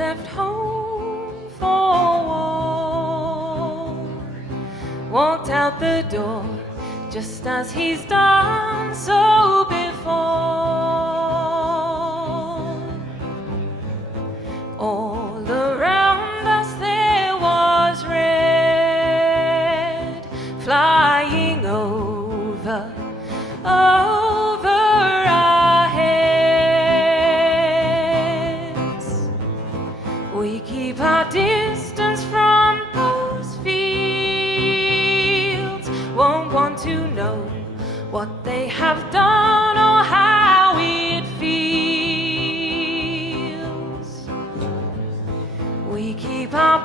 left home for a walk, walked out the door just as he's done so before. All around us there was red flying over our heads. We keep our distance from those fields, won't want to know what they have done or how it feels. We keep our